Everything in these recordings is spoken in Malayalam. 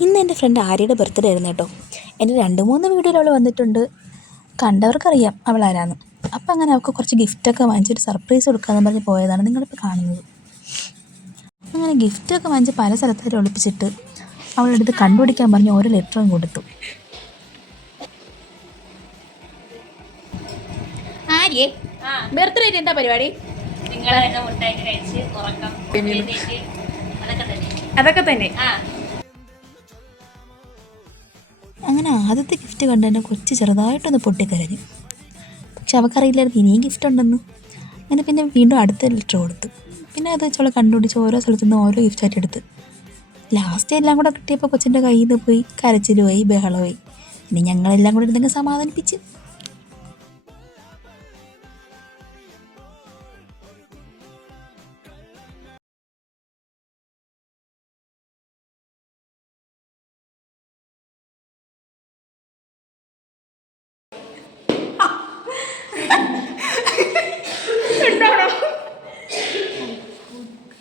ഇന്ന് എൻ്റെ ഫ്രണ്ട് ആര്യയുടെ ബർത്ത്ഡേ ആയിരുന്നു കേട്ടോ. എൻ്റെ 2-3 വീഡിയോയിൽ അവൾ വന്നിട്ടുണ്ട്. കണ്ടവർക്കറിയാം അവൾ ആരാന്ന്. അപ്പം അങ്ങനെ അവൾക്ക് കുറച്ച് ഗിഫ്റ്റൊക്കെ വാങ്ങിച്ചൊരു സർപ്രൈസ് കൊടുക്കാമെന്ന് പറഞ്ഞ് പോയതാണ് നിങ്ങളിപ്പോൾ കാണുന്നത്. അങ്ങനെ ഗിഫ്റ്റൊക്കെ വാങ്ങിച്ച് പല സ്ഥലത്തേക്ക് ഒളിപ്പിച്ചിട്ട് അവളെടുത്ത് കണ്ടുപിടിക്കാൻ പറഞ്ഞ് ഓരോ ലെറ്ററും കൊടുത്തു. ആര്യേ ബർത്ത്ഡേ എന്താ പരിപാടി? അതൊക്കെ തന്നെ. അങ്ങനെ ആദ്യത്തെ ഗിഫ്റ്റ് കണ്ട് തന്നെ കൊച്ചു ചെറുതായിട്ടൊന്ന് പൊട്ടിക്കരഞ്ഞു. പക്ഷെ അവൾക്കറിയില്ലായിരുന്നു ഇനിയും ഗിഫ്റ്റ് ഉണ്ടെന്ന്. അങ്ങനെ പിന്നെ വീണ്ടും അടുത്ത ലെറ്റർ കൊടുത്തു. പിന്നെ അത് വെച്ചവൾ കണ്ടുപിടിച്ച് ഓരോ സ്ഥലത്തു നിന്ന് ഓരോ ഗിഫ്റ്റായിട്ട് എടുത്ത് ലാസ്റ്റ് എല്ലാം കൂടെ കിട്ടിയപ്പോൾ കൊച്ചിൻ്റെ കയ്യിൽ നിന്ന് പോയി കരച്ചിൽ പോയി ബഹളമായി. പിന്നെ ഞങ്ങളെല്ലാം കൂടെ ഇരുന്നെങ്കിൽ സമാധാനിപ്പിച്ച്.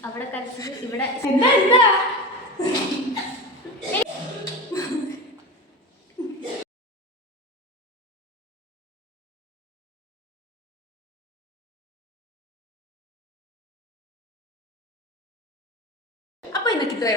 അവിടെ കളിച്ചത് ഇവിടെ അപ്പൊ ഇന്നത്തെ